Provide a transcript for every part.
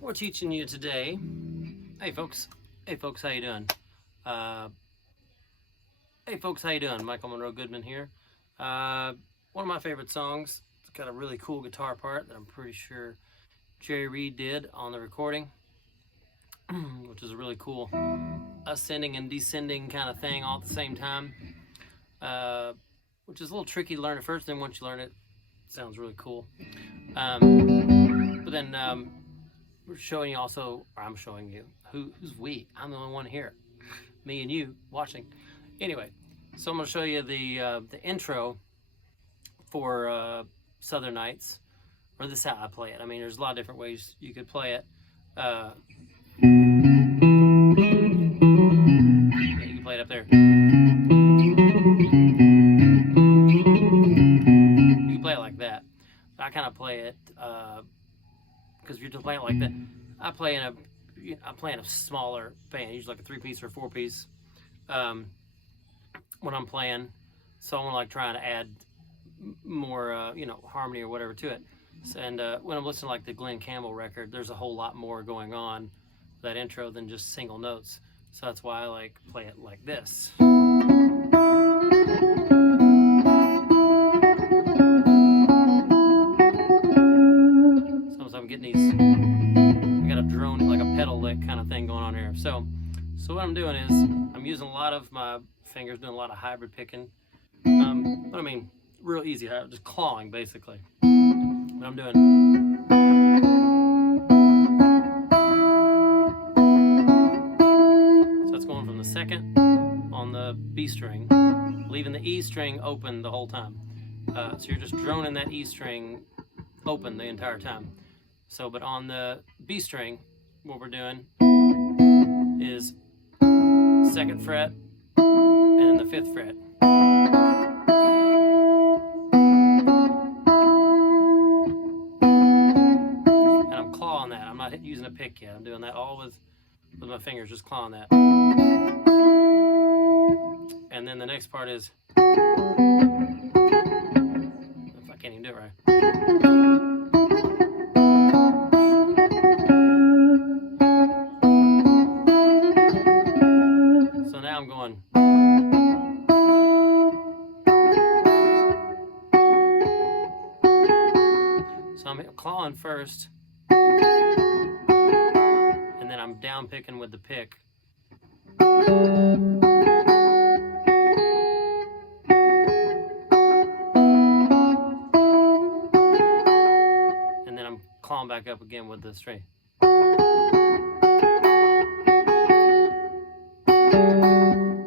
We're teaching you today. Hey folks, how you doing? Hey folks, how you doing? Michael Monroe Goodman here. One of my favorite songs. It's got a really cool guitar part that I'm pretty sure Jerry Reed did on the recording, which is a really cool ascending and descending kind of thing all at the same time, which is a little tricky to learn at first. Then once you learn it, it sounds really cool. But then we're showing you also, or I'm showing you, who's we? I'm the only one here, me and you watching. Anyway, so I'm going to show you the intro for Southern Nights, or this is how I play it. I mean, there's a lot of different ways you could play it. You can play it up there. You can play it like that. I kind of play it because if you're just playing it like that, I'm playing a smaller band, usually like a 3-piece or 4-piece when I'm playing. So I'm like trying to add more, harmony or whatever to it. And when I'm listening to like the Glen Campbell record, there's a whole lot more going on that intro than just single notes. So that's why I like play it like this. Sometimes I'm getting these, I got a drone, like a pedal lick kind of thing going on here. So what I'm doing is I'm using a lot of my fingers, doing a lot of hybrid picking. But I mean, real easy, just clawing basically. What I'm doing. So it's going from the second on the B string, leaving the E string open the whole time. So you're just droning that E string open the entire time. So, but on the B string, what we're doing is 2nd fret and then the 5th fret. And I'm clawing that. I'm not using a pick yet. I'm doing that all with my fingers, just clawing that. And then the next part is, if I can't even do it right. So now I'm going. So I'm clawing first, and then I'm down picking with the pick. And then I'm clawing back up again with the string.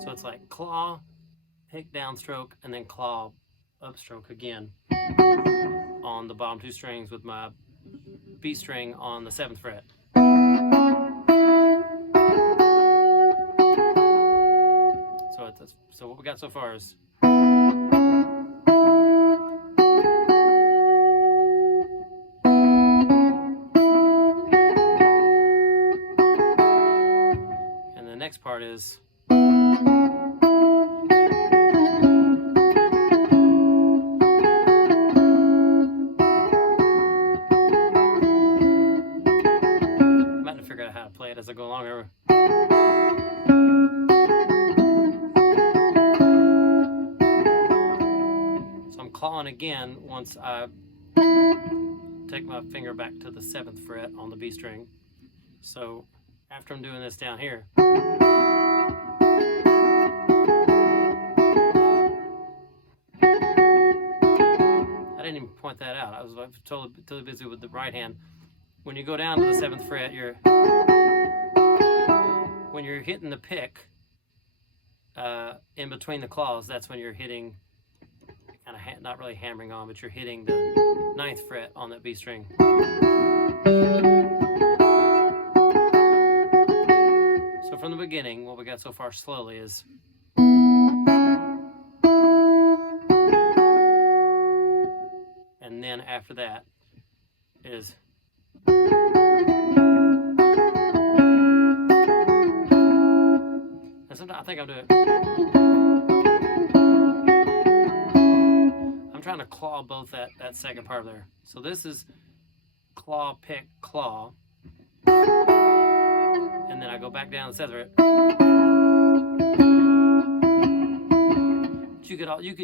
So it's like claw, pick downstroke, and then claw upstroke again on the bottom 2 strings with my B string on the 7th fret. So what we got so far is and the next part is how to play it as I go along here. So I'm clawing again once I take my finger back to the 7th fret on the B string. So after I'm doing this down here, I didn't even point that out. I was totally busy with the right hand. When you go down to the 7th fret, when you're hitting the pick in between the claws, that's when you're hitting, kind of not really hammering on, but you're hitting the 9th fret on that B string. So from the beginning, what we got so far slowly is and then after that is I think I'll do it. I'm trying to claw both that second part there. So this is claw, pick, claw, and then I go back down the 7th fret. But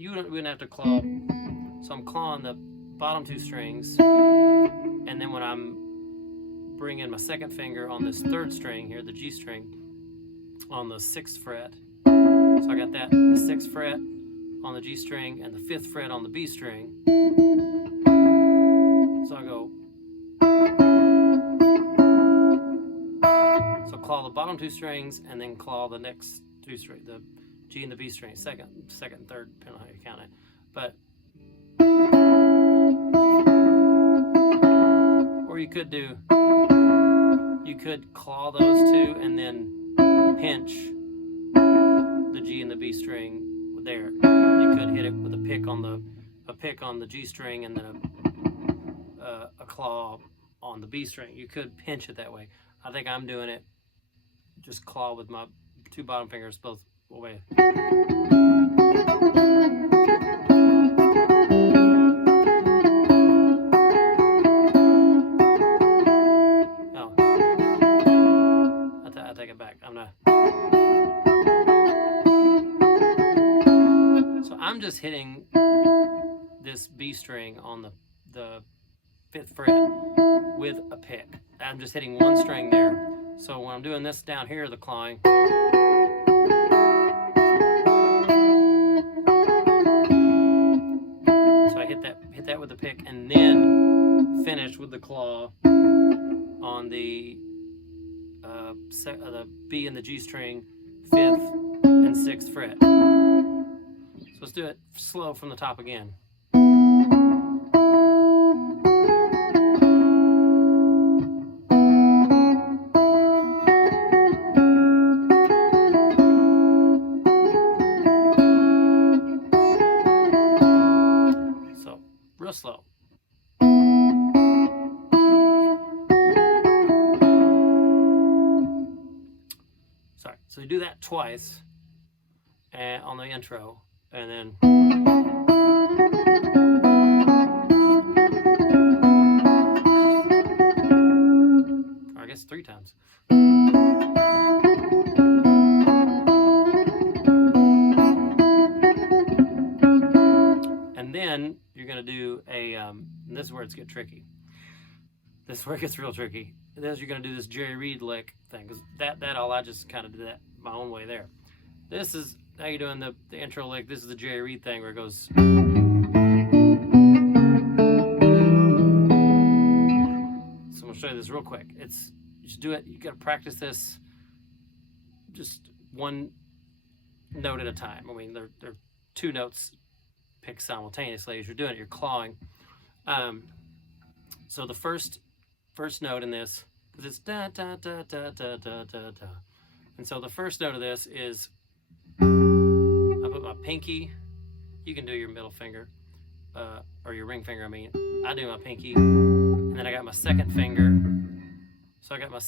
you wouldn't have to claw. So I'm clawing the bottom 2 strings, and then when I'm bringing my 2nd finger on this 3rd string here, the G string, on the 6th fret. So I got that, the 6th fret on the G string and the 5th fret on the B string. So I go. So claw the bottom 2 strings and then claw the next 2 strings, the G and the B string, second and 3rd, depending on how you count it. But or you could claw those 2 and then pinch the G and the B string there. You could hit it with a pick on the G string and then a claw on the B string. You could pinch it that way. I think I'm doing it just claw with my 2 bottom fingers both away. I take it back. So I'm just hitting this B string on the 5th fret with a pick. I'm just hitting 1 string there. So when I'm doing this down here, the clawing, so I hit that with the pick, and then finish with the claw on the B and the G string, 5th and 6th fret. So let's do it slow from the top again. So real slow. So you do that twice on the intro, and then or I guess 3 times. And then you're going to do and this is where it's get tricky. This is where it gets real tricky. Then you're going to do this Jerry Reed lick thing, because I just kind of did that my own way there. This is how you're doing the intro lick. This is the Jerry Reed thing where it goes. So I'm going to show you this real quick. You just do it. You got to practice this just 1 note at a time. I mean, there are 2 notes picked simultaneously as you're doing it. You're clawing. So the first note in this, because it's da da da da da da da da, and so the first note of this is I put my pinky. You can do your middle finger or your ring finger. I mean, I do my pinky, and then I got my 2nd finger. So I got my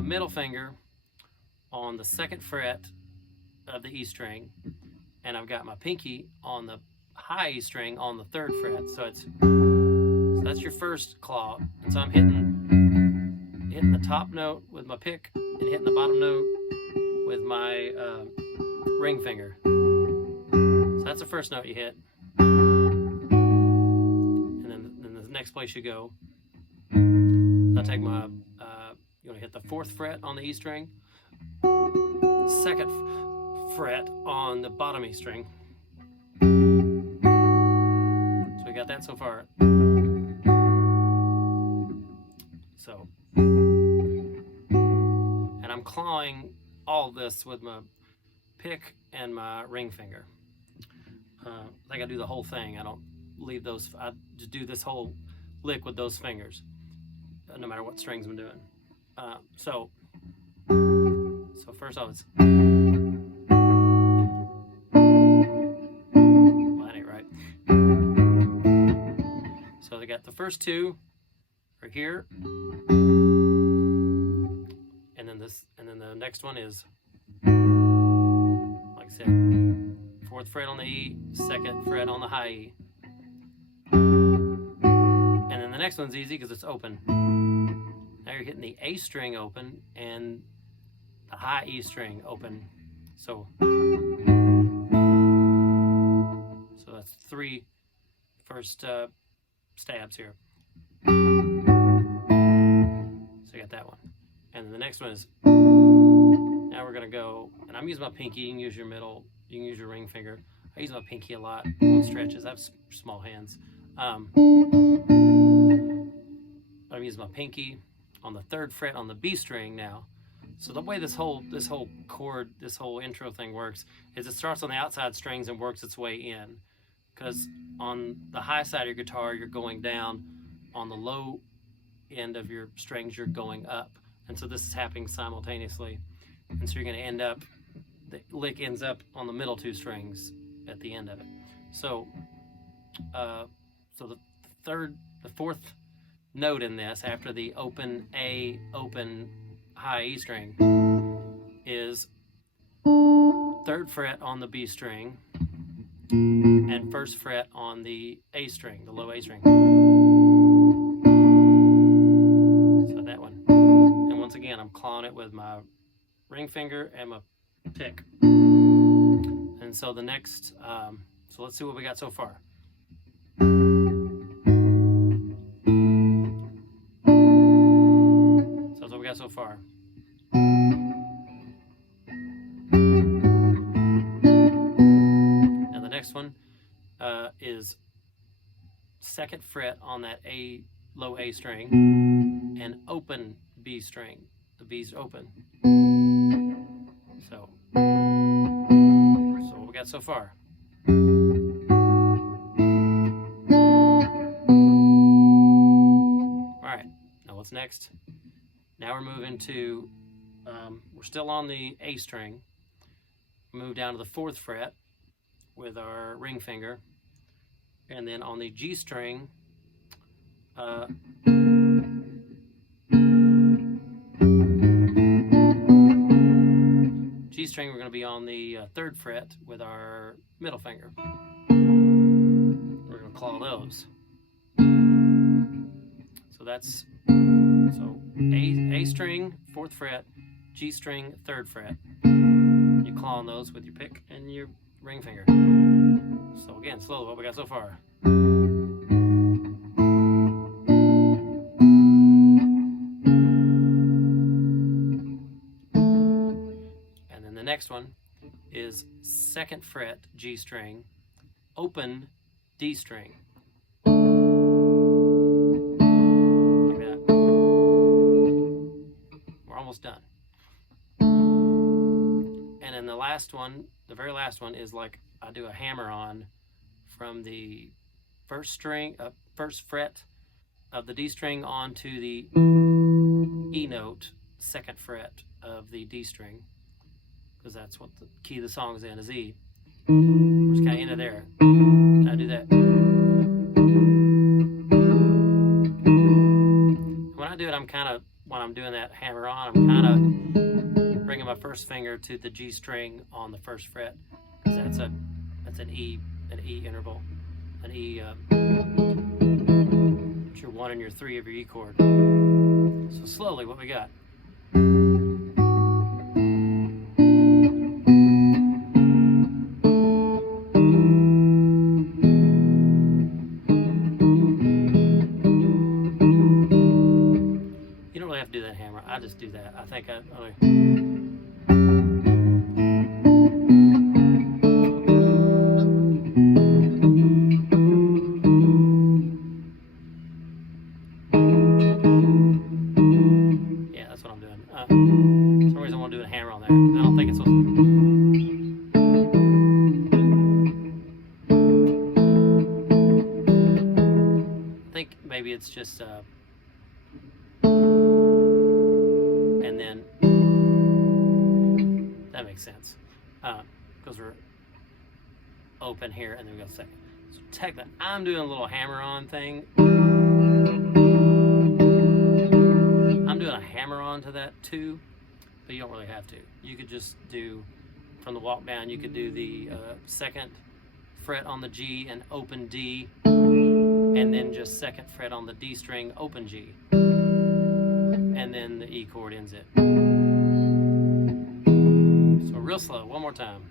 middle finger on the 2nd fret of the E string, and I've got my pinky on the high E string on the 3rd fret. So that's your first claw, and so I'm hitting the top note with my pick and hitting the bottom note with my ring finger. So that's the first note you hit, and then the next place you go, I take my you want to hit the 4th fret on the E string, 2nd fret on the bottom E string. So we got that so far. So, and I'm clawing all this with my pick and my ring finger. I think I do the whole thing. I don't leave those. I just do this whole lick with those fingers, no matter what strings I'm doing. So first off, it's well, that ain't right. So they got the first 2 are here, and then the next one is, like I said, 4th fret on the E, 2nd fret on the high E, And then the next one's easy because it's open. Now you're hitting the A string open and the high E string open. So that's 3 first stabs here. So you got that one. And then the next one is, now we're gonna go, and I'm using my pinky. You can use your middle, you can use your ring finger. I use my pinky a lot on stretches. I have small hands. I'm using my pinky on the 3rd fret on the B string now. So the way this whole chord, this whole intro thing works is it starts on the outside strings and works its way in. Because on the high side of your guitar, you're going down. On the low end of your strings, you're going up. And so this is happening simultaneously. And so you're going to end up, the lick ends up on the middle 2 strings at the end of it. So, the 4th note in this, after the open A, open high E string, is 3rd fret on the B string and 1st fret on the A string, the low A string. So that one. And once again, I'm clawing it with my ring finger and my pick. And so the next, so let's see what we got so far. So that's what we got so far. Now the next one is 2nd fret on that A, low A string and open B string. The B's open. So what we got so far. Alright, now what's next? Now we're moving to, we're still on the A string. Move down to the 4th fret with our ring finger. And then on the G string, G string, we're going to be on the 3rd fret with our middle finger. We're going to claw those. So that's, so A string, 4th fret, G string, 3rd fret. You claw on those with your pick and your ring finger. So again, slowly, what we got so far. And then the next one is 2nd fret G string, open D string. Like that. We're almost done. And then the last one, the very last one is like I do a hammer on from the 1st string, 1st fret of the D string onto the E note, 2nd fret of the D string, because that's what the key of the song is in, is E. We're just kind of into there. I do that. When I do it, I'm kind of, when I'm doing that hammer on, I'm kind of bringing my 1st finger to the G string on the 1st fret, because that's an E interval, an E, it's your 1 and your 3 of your E chord. So slowly, what we got. You don't really have to do that hammer. I just do that. I think yeah, that's what I'm doing. For some reason I want to do a hammer on there. I don't think it's supposed to. I think maybe it's just and then that makes sense, because we're open here and then we go 2nd. So technically, I'm doing a little hammer-on thing. I'm doing a hammer-on to that too, but you don't really have to. You could just do, from the walk down, you could do the 2nd fret on the G and open D, and then just 2nd fret on the D string, open G, and then the E chord ends it. So real slow, one more time.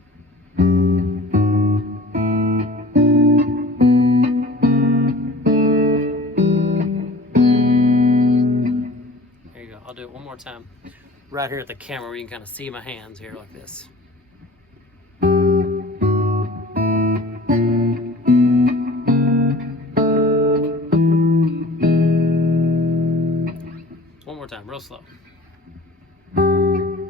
There you go, I'll do it one more time. Right here at the camera where you can kind of see my hands here like this. One more time, real slow. And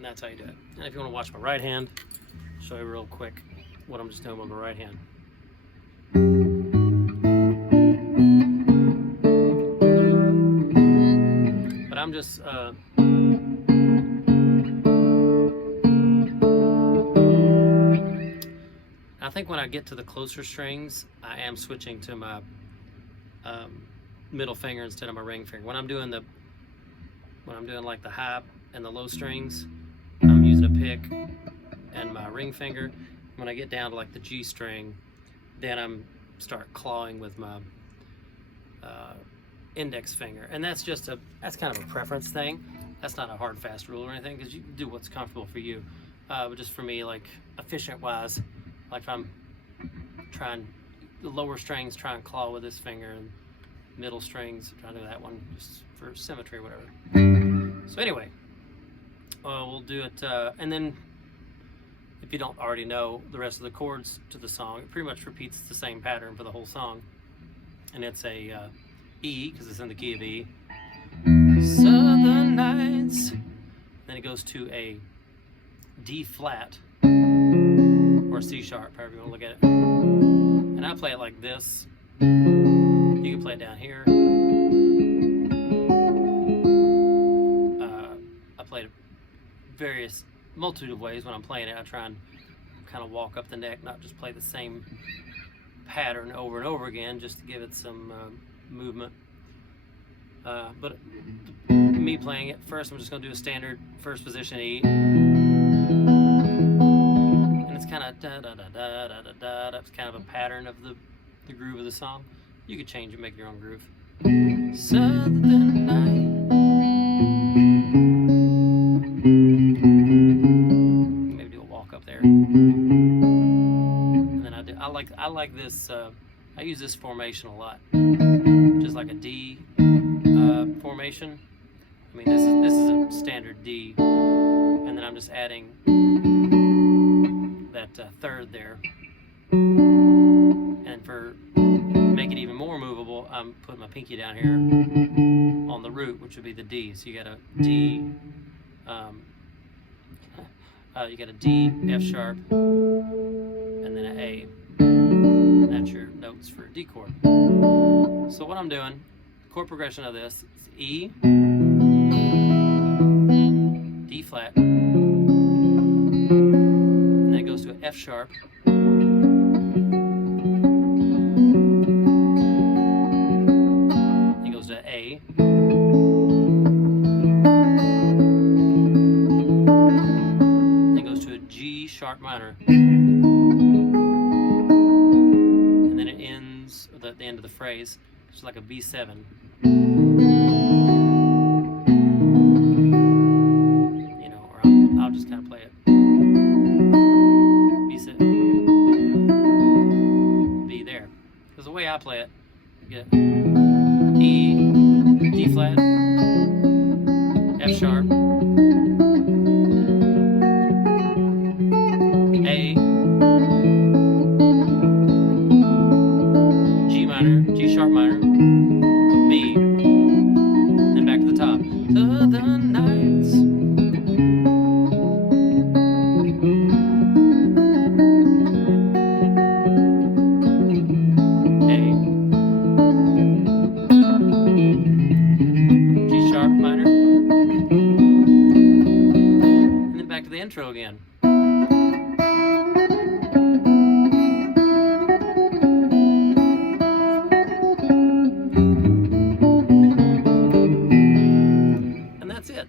that's how you do it. And if you want to watch my right hand, I'll show you real quick what I'm just doing with my right hand. But I'm just I think when I get to the closer strings, I am switching to my middle finger instead of my ring finger. When I'm doing like the high and the low strings, I'm using a pick and my ring finger. When I get down to like the G string, then I'm start clawing with my index finger, and that's kind of a preference thing. That's not a hard fast rule or anything, because you can do what's comfortable for you. But just for me, like efficient wise, like if I'm trying the lower strings, try and claw with this finger, and middle strings, try to do that one just for symmetry or whatever. So anyway, we'll do it, and then if you don't already know the rest of the chords to the song, it pretty much repeats the same pattern for the whole song. And it's a E, because it's in the key of E. Southern Nights. Then it goes to a D flat, or C sharp, however you want to look at it. And I play it like this. You can play it down here. I play it various multitude of ways when I'm playing it. I try and kind of walk up the neck, not just play the same pattern over and over again, just to give it some movement. But me playing it, first I'm just going to do a standard first position E, and it's kind of da da da da da da da. That's kind of a pattern of the groove of the song. You could change and make your own groove. Southern Night. Maybe do a walk up there. And then I like this. I use this formation a lot, just like a D formation. I mean, this is a standard D, and then I'm just adding that third there. And for make it even more movable, I'm putting my pinky down here on the root, which would be the D. So you got a D, you got a D, F sharp, and then an A. That's your notes for a D chord. So what I'm doing, chord progression of this is E, D flat, and then it goes to an F sharp, then it goes to A, then it goes to a G sharp minor, and then it ends at the end of the phrase. It's like a B7. You know, or I'll just kind of play it. B7. B there. Because the way I play it, you get E, D flat, F sharp, A, G minor, G sharp minor, B, then back to the top. Southern Nights. A, G sharp minor, and then back to the intro again.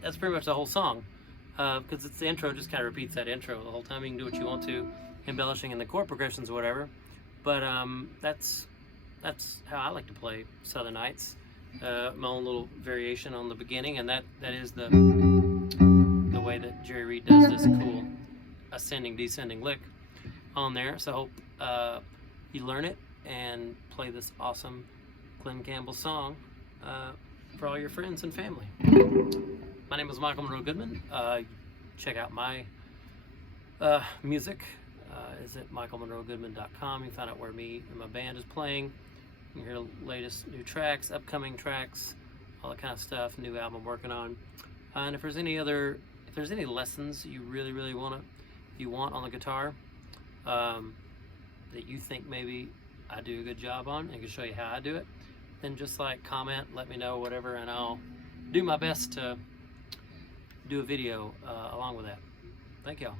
That's pretty much the whole song. because it's the intro, just kind of repeats that intro the whole time. You can do what you want to, embellishing in the chord progressions or whatever. But that's how I like to play Southern Nights. My own little variation on the beginning, and that is the way that Jerry Reed does this cool ascending descending lick on there. So I hope you learn it and play this awesome Glen Campbell song for all your friends and family. My name is Monroe Goodman. Check out my music is at michaelmonroegoodman.com. You can find out where me and my band is playing. You can hear the latest new tracks, upcoming tracks, all that kind of stuff. New album I'm working on. And if there's any lessons you really want on the guitar that you think maybe I do a good job on and can show you how I do it, then just like comment, let me know, whatever, and I'll do my best to do a video along with that. Thank y'all.